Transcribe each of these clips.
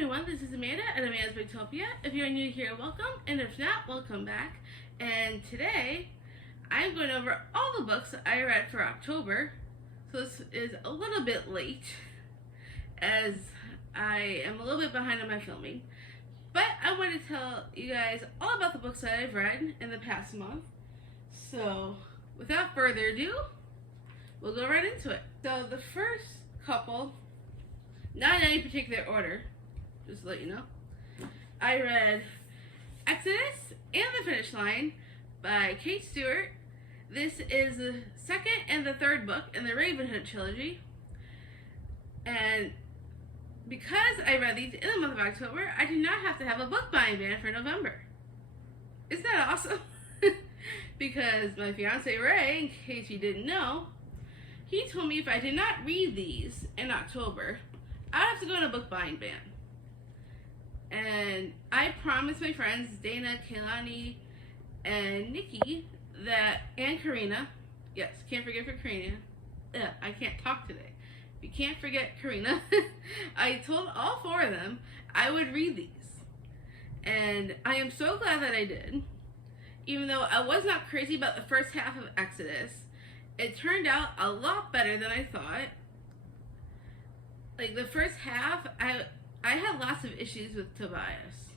everyone, this is Amanda at Amanda's Booktopia. If you're new here, welcome, and if not, welcome back. And today, I'm going over all the books I read for October. So this is a little bit late, as I am a little bit behind on my filming. But I want to tell you guys all about the books that I've read in the past month. So, without further ado, we'll go right into it. So the first couple, not in any particular order, just to let you know, I read Exodus and The Finish Line by Kate Stewart. This is the second and the third book in the Ravenhood trilogy. And because I read these in the month of October, I do not have to have a book buying ban for November. Isn't that awesome? Because my fiance Ray, in case you didn't know, he told me if I did not read these in October, I'd have to go on a book buying ban. And I promised my friends Dana, Kaylani, and Nikki and Karina, yes, can't forget for Karina. I can't talk today. You can't forget Karina. I told all four of them I would read these. And I am so glad that I did. Even though I was not crazy about the first half of Exodus, it turned out a lot better than I thought. Like the first half, I had lots of issues with Tobias.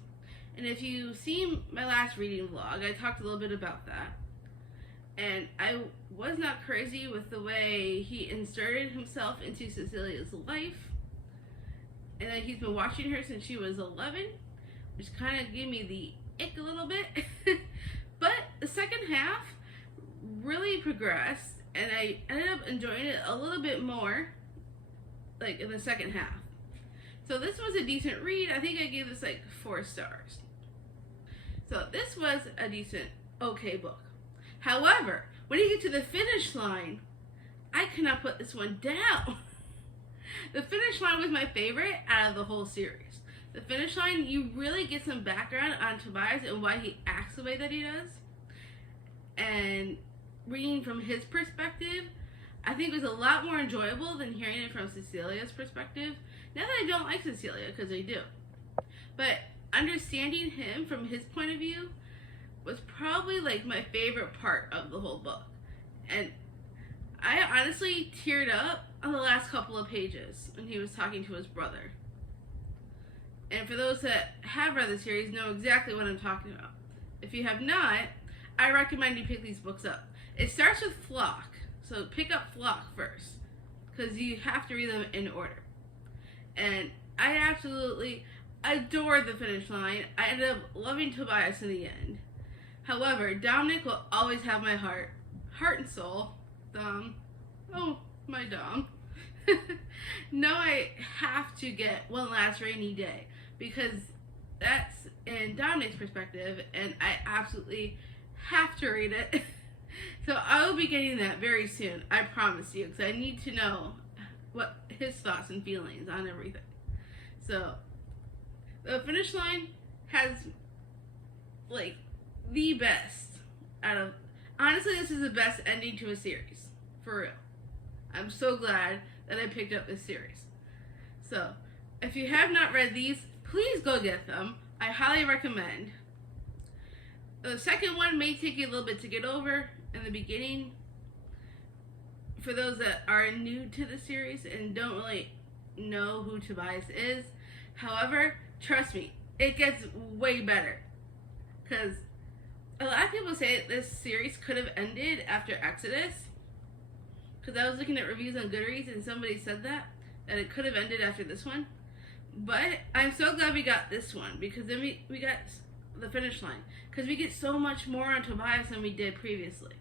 And if you've seen my last reading vlog, I talked a little bit about that. And I was not crazy with the way he inserted himself into Cecilia's life. And that he's been watching her since she was 11, which kind of gave me the ick a little bit. But the second half really progressed, and I ended up enjoying it a little bit more, like in the second half. So this was a decent read. I think I gave this like 4 stars. So this was a decent, okay book. However, when you get to The Finish Line, I cannot put this one down. The Finish Line was my favorite out of the whole series. The Finish Line, you really get some background on Tobias and why he acts the way that he does. And reading from his perspective, I think was a lot more enjoyable than hearing it from Cecilia's perspective. Not that I don't like Cecilia, because I do. But understanding him from his point of view was probably like my favorite part of the whole book. And I honestly teared up on the last couple of pages when he was talking to his brother. And for those that have read the series know exactly what I'm talking about. If you have not, I recommend you pick these books up. It starts with Flock, so pick up Flock first, because you have to read them in order. And I absolutely adored The Finish Line. I ended up loving Tobias in the end. However, Dominic will always have my heart and soul. Dom, oh, my Dom. No, I have to get One Last Rainy Day, because that's in Dominic's perspective, and I absolutely have to read it. So I will be getting that very soon, I promise you, because I need to know what his thoughts and feelings on everything. So, The Finish Line has, like, the best out of... Honestly, this is the best ending to a series. For real. I'm so glad that I picked up this series. So, if you have not read these, please go get them. I highly recommend. The second one may take you a little bit to get over in the beginning. For those that are new to the series and don't really know who Tobias is. However, trust me, it gets way better. Because a lot of people say this series could have ended after Exodus. Because I was looking at reviews on Goodreads and somebody said that it could have ended after this one. But I'm so glad we got this one, because then we got The Finish Line. Because we get so much more on Tobias than we did previously.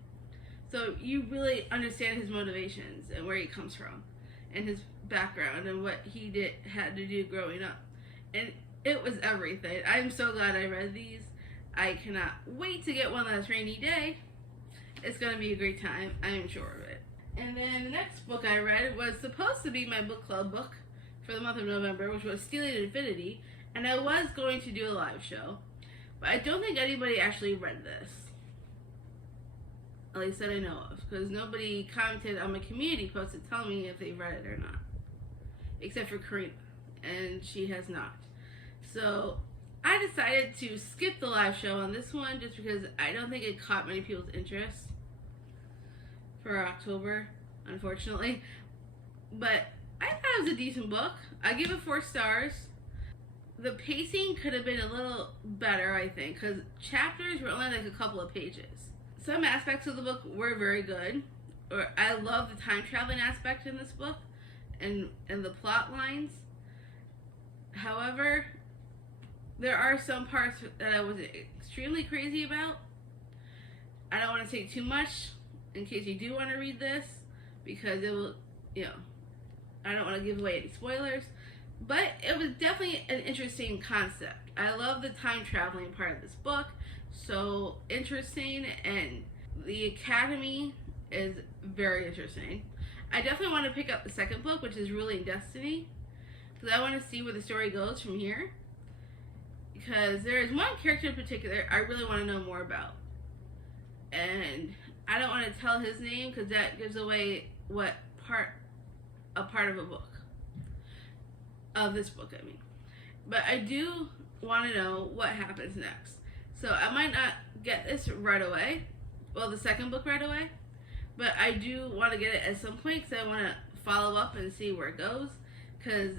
So you really understand his motivations and where he comes from, and his background and what he had to do growing up. And it was everything. I'm so glad I read these. I cannot wait to get One Last Rainy Day. It's going to be a great time. I am sure of it. And then the next book I read was supposed to be my book club book for the month of November, which was Stealing Infinity. And I was going to do a live show, but I don't think anybody actually read this. At least that I know of, because nobody commented on my community post to tell me if they read it or not, except for Karina, and she has not. So I decided to skip the live show on this one just because I don't think it caught many people's interest for October, unfortunately. But I thought it was a decent book. I give it 4 stars. The pacing could have been a little better, I think, because chapters were only like a couple of pages. Some aspects of the book were very good. I love the time traveling aspect in this book and the plot lines. However, there are some parts that I was extremely crazy about. I don't want to say too much in case you do want to read this, because it will, I don't want to give away any spoilers. But it was definitely an interesting concept. I love the time traveling part of this book. So interesting, and the Academy is very interesting. I definitely want to pick up the second book, which is Ruling Destiny, because I want to see where the story goes from here. Because there is one character in particular I really want to know more about. And I don't want to tell his name because that gives away a part of a book. Of this book, I mean. But I do want to know what happens next. So I might not get this right away. Well, the second book right away. But I do want to get it at some point because I want to follow up and see where it goes. Because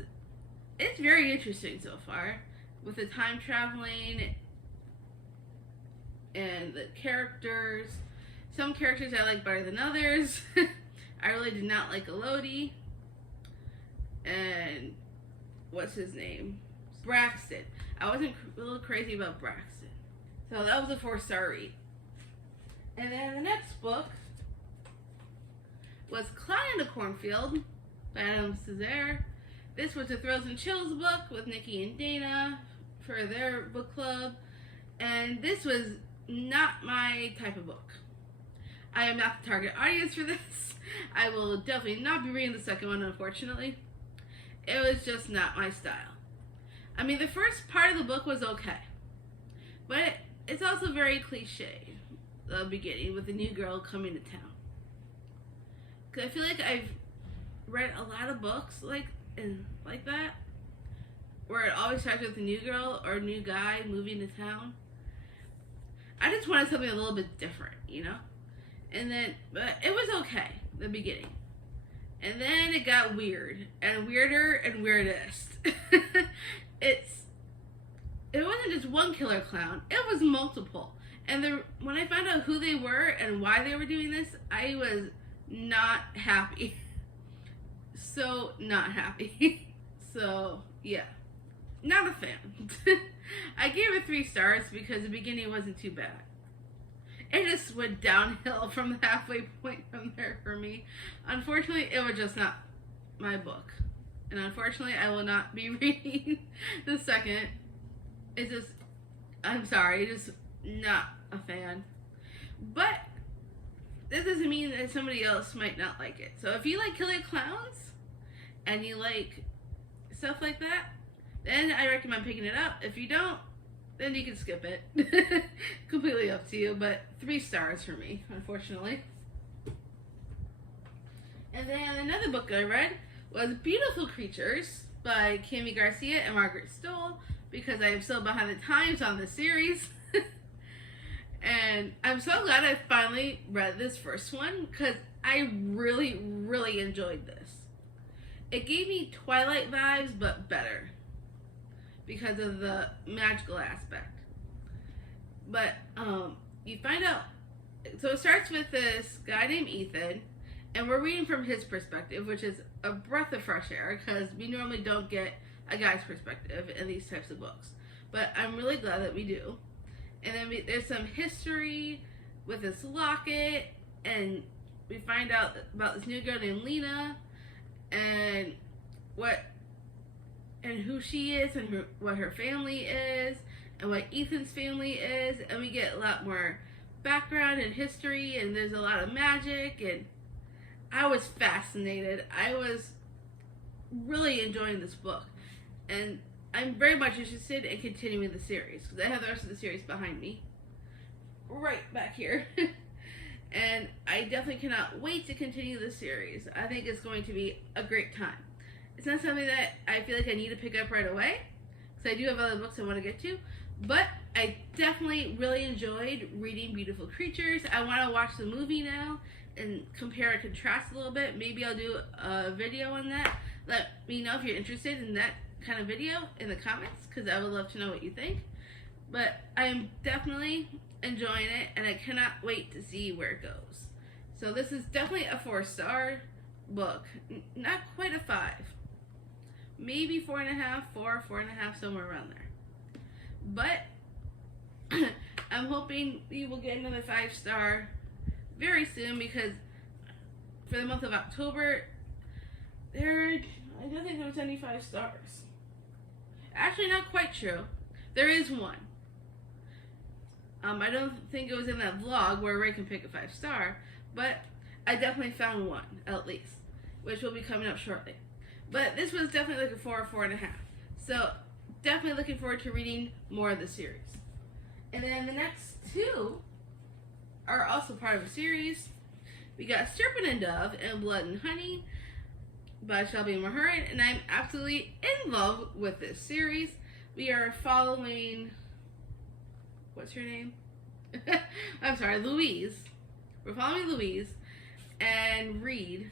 it's very interesting so far. With the time traveling and the characters. Some characters I like better than others. I really did not like Elodie. And what's his name? Braxton. I wasn't a little crazy about Braxton. So that was a 4-star read. And then the next book was Climbing the Cornfield by Adam Cesare. This was a Thrills and Chills book with Nikki and Dana for their book club. And this was not my type of book. I am not the target audience for this. I will definitely not be reading the second one, unfortunately. It was just not my style. I mean, the first part of the book was okay. But it's also very cliche, the beginning, with the new girl coming to town. Because I feel like I've read a lot of books like that, where it always starts with a new girl or a new guy moving to town. I just wanted something a little bit different, but it was okay, the beginning. And then it got weird, and weirder and weirdest. It wasn't just one killer clown, it was multiple. And when I found out who they were and why they were doing this, I was not happy. So not happy. So, yeah. Not a fan. I gave it 3 stars because the beginning wasn't too bad. It just went downhill from the halfway point from there for me. Unfortunately, it was just not my book. And unfortunately, I will not be reading the second. I'm sorry, just not a fan. But this doesn't mean that somebody else might not like it. So if you like killer clowns and you like stuff like that, then I recommend picking it up. If you don't, then you can skip it. Completely up to you, but 3 stars for me, unfortunately. And then another book I read was Beautiful Creatures by Cami Garcia and Margaret Stoll, because I am so behind the times on this series. And I'm so glad I finally read this first one, because I really, really enjoyed this. It gave me Twilight vibes, but better, because of the magical aspect. But you find out, so it starts with this guy named Ethan, and we're reading from his perspective, which is a breath of fresh air, because we normally don't get a guy's perspective in these types of books. But I'm really glad that we do. And then there's some history with this locket, and we find out about this new girl named Lena, and who she is, and what her family is, and what Ethan's family is, and we get a lot more background and history, and there's a lot of magic, and I was fascinated. I was really enjoying this book, and I'm very much interested in continuing the series, because I have the rest of the series behind me, right back here. And I definitely cannot wait to continue the series. I think it's going to be a great time. It's not something that I feel like I need to pick up right away, because I do have other books I want to get to. But I definitely really enjoyed reading Beautiful Creatures. I want to watch the movie now and compare and contrast a little bit. Maybe I'll do a video on that. Let me know if you're interested in that kind of video in the comments, because I would love to know what you think. But I'm definitely enjoying it, and I cannot wait to see where it goes. So this is definitely a 4-star book. Not quite a 5. Maybe 4.5, 4.5, somewhere around there. But I'm hoping we will get another 5-star very soon, because for the month of October, I don't think there was any 5 stars. Actually, not quite true. There is one. I don't think it was in that vlog where Ray can pick a 5-star, but I definitely found one, at least, which will be coming up shortly. But this was definitely like a 4 or 4.5. So definitely looking forward to reading more of the series. And then the next 2 are also part of a series. We got Serpent and Dove and Blood and Honey by Shelby Mahurin, and I'm absolutely in love with this series. We are following, what's her name? I'm sorry, Louise. We're following Louise and Reed.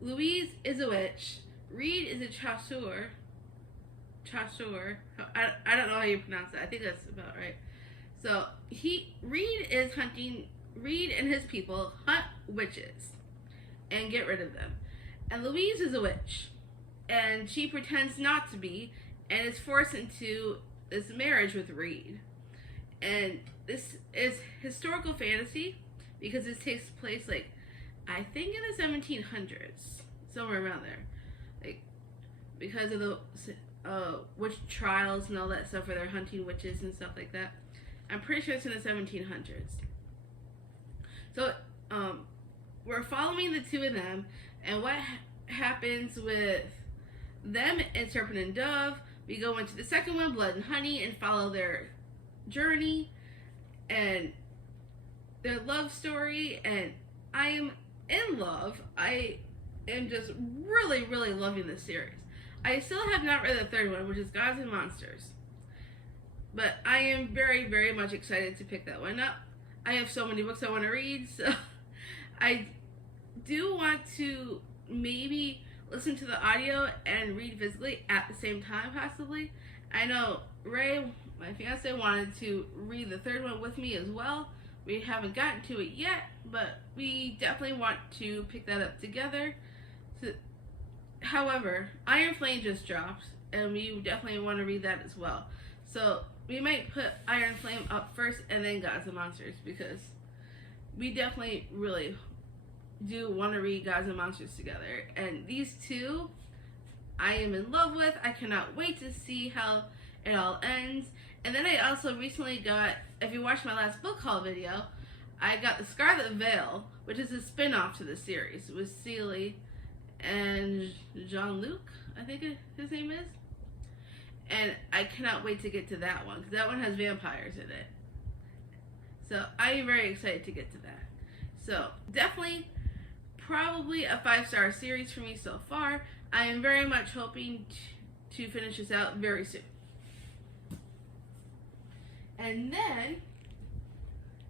Louise is a witch. Reed is a chasseur. I don't know how you pronounce it. I think that's about right. So Reed is hunting. Reed and his people hunt witches and get rid of them. And Louise is a witch, and she pretends not to be, and is forced into this marriage with Reed. And this is historical fantasy, because this takes place, like, I think in the 1700s, somewhere around there, like, because of the witch trials and all that stuff, where they're hunting witches and stuff like that. I'm pretty sure it's in the 1700s. So we're following the 2 of them, and what happens with them and Serpent and Dove. We go into the second one, Blood and Honey, and follow their journey and their love story, and I am in love. I am just really, really loving this series. I still have not read the 3rd one, which is Gods and Monsters, but I am very, very much excited to pick that one up. I have so many books I want to read, so I do want to maybe listen to the audio and read physically at the same time, possibly. I know Ray, my fiance, wanted to read the 3rd one with me as well. We haven't gotten to it yet, but we definitely want to pick that up together. However, Iron Flame just dropped, and we definitely want to read that as well. So we might put Iron Flame up first and then Gods and Monsters, because we definitely really do want to read Gods and Monsters together. And these 2 I am in love with. I cannot wait to see how it all ends. And then I also recently got, if you watched my last book haul video, I got The Scarlet Veil, which is a spin-off to the series with Seeley and Jean-Luc, I think his name is. And I cannot wait to get to that one, because that one has vampires in it. So I am very excited to get to that. So definitely, probably a 5-star series for me so far. I am very much hoping to finish this out very soon. And then,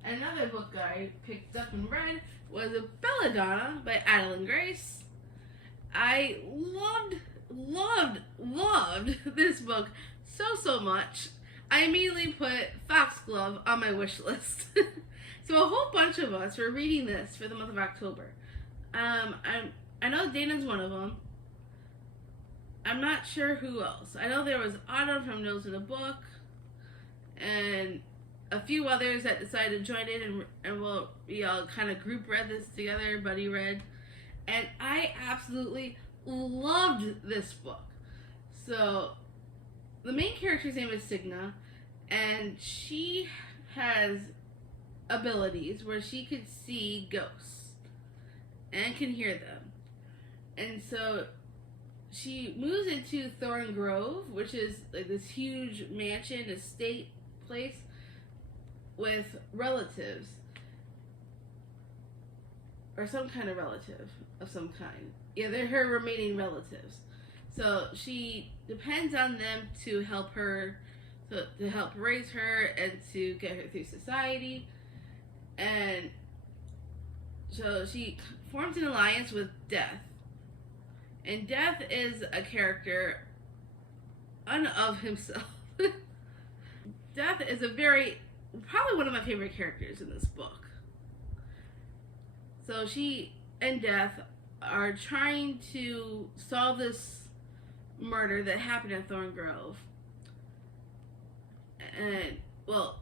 another book I picked up and read was a Bellana by Adeline Grace. I loved this book so much. I immediately put Foxglove on my wish list. So a whole bunch of us were reading this for the month of October. I know Dana's one of them. I'm not sure who else. I know there was Autumn from Nose in a Book, and a few others that decided to join in, and we all kind of group read this together, buddy read. And I absolutely loved this book. So the main character's name is Signa, and she has abilities where she could see ghosts and can hear them. And so she moves into Thorn Grove, which is like this huge mansion, estate place with relatives, or some kind of relative of some kind. Yeah, they're her remaining relatives. So she depends on them to help her, to help raise her and to get her through society. And so she forms an alliance with Death. And Death is a character of himself. Death is probably one of my favorite characters in this book. So she and Death are trying to solve this murder that happened in Thorn Grove. And, well,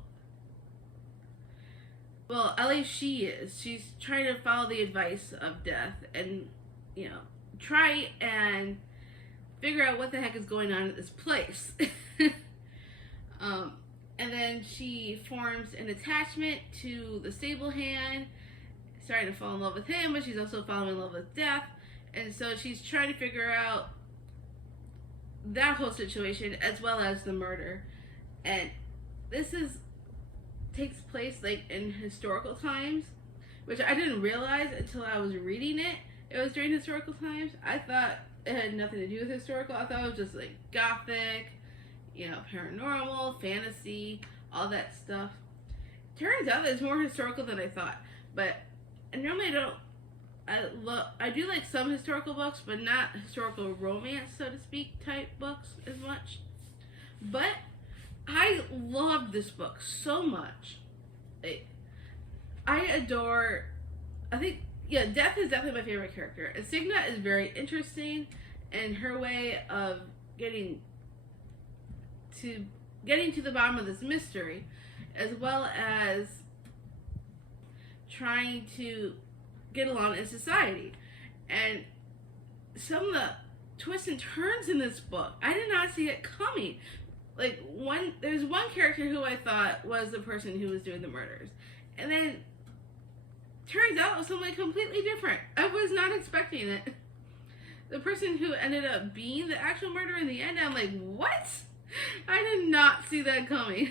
at least she is. She's trying to follow the advice of Death and, try and figure out what the heck is going on at this place. And then she forms an attachment to the stable hand, starting to fall in love with him, but she's also falling in love with Death. And so she's trying to figure out that whole situation as well as the murder. And this takes place like in historical times, which I didn't realize until I was reading it. It was during historical times. I thought it had nothing to do with historical. I thought it was just like gothic, paranormal, fantasy, all that stuff. Turns out it's more historical than I thought. But normally I do like some historical books, but not historical romance, so to speak, type books as much. But I loved this book so much. I adore, Death is definitely my favorite character. And Signa is very interesting in her way of getting to the bottom of this mystery, as well as trying to get along in society. And some of the twists and turns in this book, I did not see it coming. There's one character who I thought was the person who was doing the murders, and then turns out it was something completely different. I was not expecting it. The person who ended up being the actual murderer in the end, I'm like, what? I did not see that coming.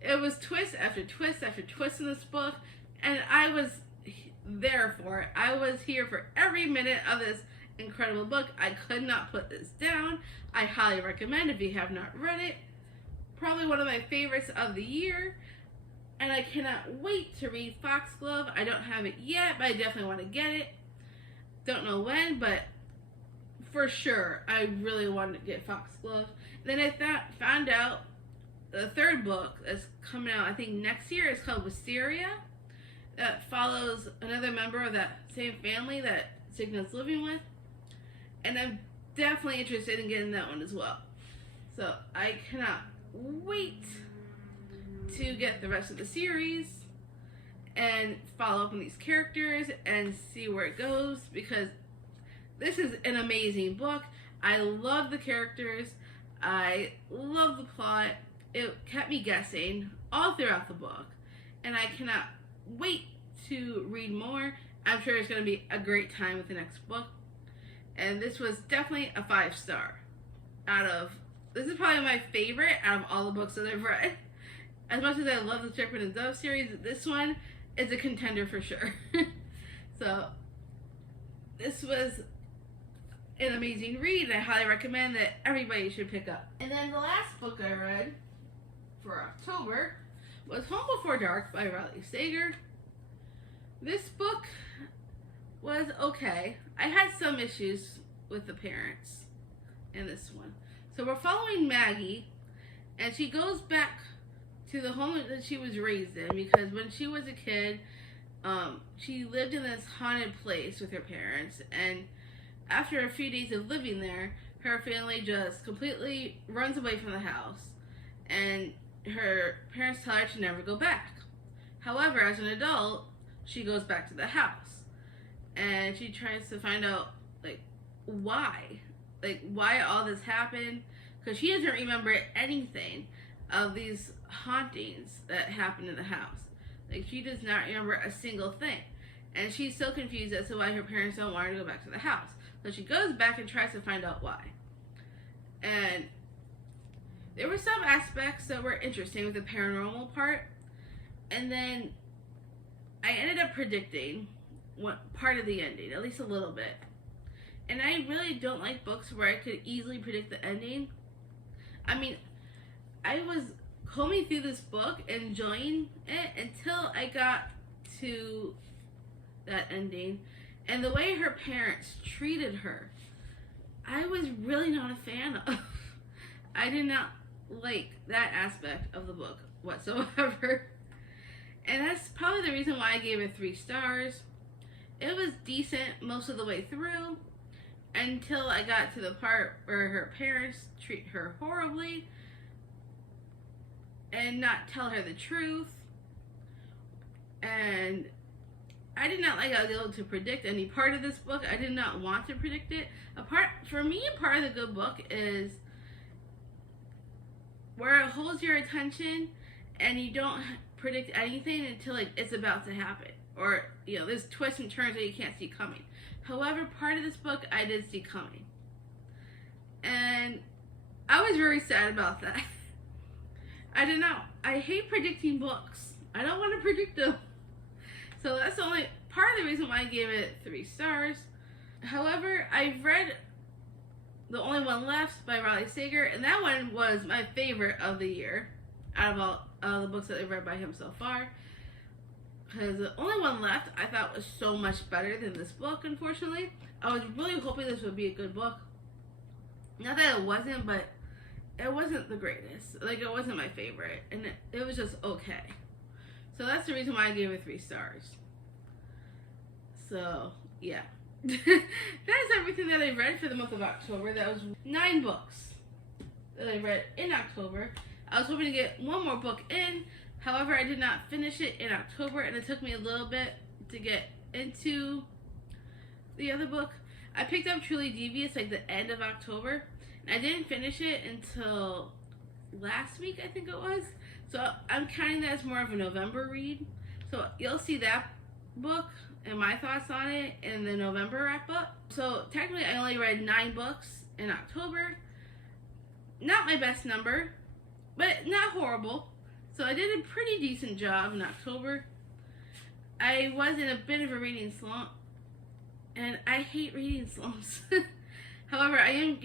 It was twist after twist after twist in this book, and I was there for it. I was here for every minute of this incredible book. I could not put this down. I highly recommend if you have not read it. Probably one of my favorites of the year. And I cannot wait to read Foxglove. I don't have it yet, but I definitely want to get it. Don't know when, but for sure, I really wanted to get Foxglove. Then I found out the third book that's coming out, I think next year, is called Wisteria. That follows another member of that same family that Signa's living with. And I'm definitely interested in getting that one as well. So I cannot wait to get the rest of the series and follow up on these characters and see where it goes, because this is an amazing book. I love the characters. I love the plot. It kept me guessing all throughout the book, and I cannot wait to read more. I'm sure it's going to be a great time with the next book. And this was definitely a 5-star. This is probably my favorite out of all the books that I've read. As much as I love the Serpent and Dove series, this one is a contender for sure. So, this was an amazing read, and I highly recommend that everybody should pick up. And then the last book I read for October was Home Before Dark by Riley Sager. This book was okay. I had some issues with the parents in this one. So we're following Maggie, and she goes back to the home that she was raised in, because when she was a kid, she lived in this haunted place with her parents, and after a few days of living there, her family just completely runs away from the house, and her parents tell her to never go back. However, as an adult, she goes back to the house, and she tries to find out, why all this happened, because she doesn't remember anything of these hauntings that happened in the house. She does not remember a single thing, and she's so confused as to why her parents don't want her to go back to the house. So she goes back and tries to find out why. And there were some aspects that were interesting with the paranormal part, and then I ended up predicting what part of the ending, at least a little bit. And I really don't like books where I could easily predict the ending. I mean, I was combing through this book, enjoying it, until I got to that ending. And the way her parents treated her, I was really not a fan of. I did not like that aspect of the book whatsoever. And that's probably the reason why I gave it 3 stars. It was decent most of the way through, until I got to the part where her parents treat her horribly and not tell her the truth. And I did not like I was able to predict any part of this book. I did not want to predict it. For me, a part of the good book is where it holds your attention and you don't predict anything until like it's about to happen, or there's twists and turns that you can't see coming. However, part of this book I did see coming, and I was very sad about that. I hate predicting books. I don't want to predict them. So that's the only part of the reason why I gave it 3 stars. However, I've read The Only One Left by Riley Sager, and that one was my favorite of the year out of all the books that I've read by him so far. Because The Only One Left I thought was so much better than this book, unfortunately. I was really hoping this would be a good book. Not that it wasn't, but it wasn't the greatest. Like, it wasn't my favorite, and it was just okay. So that's the reason why I gave it 3 stars. So, yeah. That's everything that I read for the month of October. That was 9 books that I read in October. I was hoping to get one more book in. However, I did not finish it in October, and it took me a little bit to get into the other book. I picked up Truly Devious like the end of October, and I didn't finish it until last week, I think it was. So I'm counting that as more of a November read. So you'll see that book and my thoughts on it in the November wrap up. So technically I only read 9 books in October. Not my best number, but not horrible. So I did a pretty decent job in October. I was in a bit of a reading slump, and I hate reading slumps. However, I am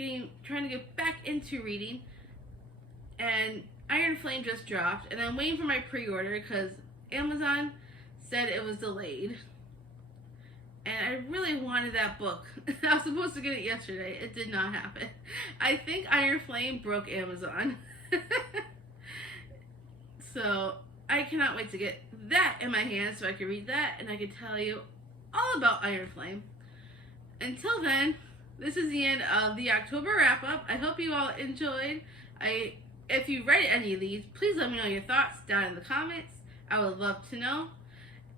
trying to get back into reading, and Iron Flame just dropped, and I'm waiting for my pre-order because Amazon said it was delayed. And I really wanted that book. I was supposed to get it yesterday. It did not happen. I think Iron Flame broke Amazon. So I cannot wait to get that in my hands so I can read that and I can tell you all about Iron Flame. Until then, this is the end of the October wrap-up. I hope you all enjoyed. If you read any of these, please let me know your thoughts down in the comments. I would love to know.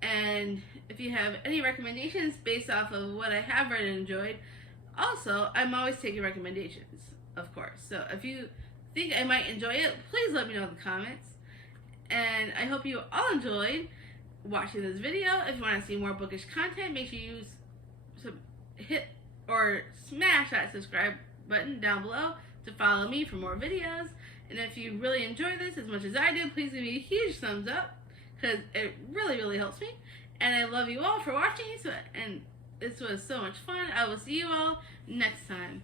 And if you have any recommendations based off of what I have read and enjoyed, also, I'm always taking recommendations, of course. So if you think I might enjoy it, please let me know in the comments. And I hope you all enjoyed watching this video. If you want to see more bookish content, make sure you hit or smash that subscribe button down below to follow me for more videos. And if you really enjoy this as much as I do, please give me a huge thumbs up because it really, really helps me. And I love you all for watching. And this was so much fun. I will see you all next time.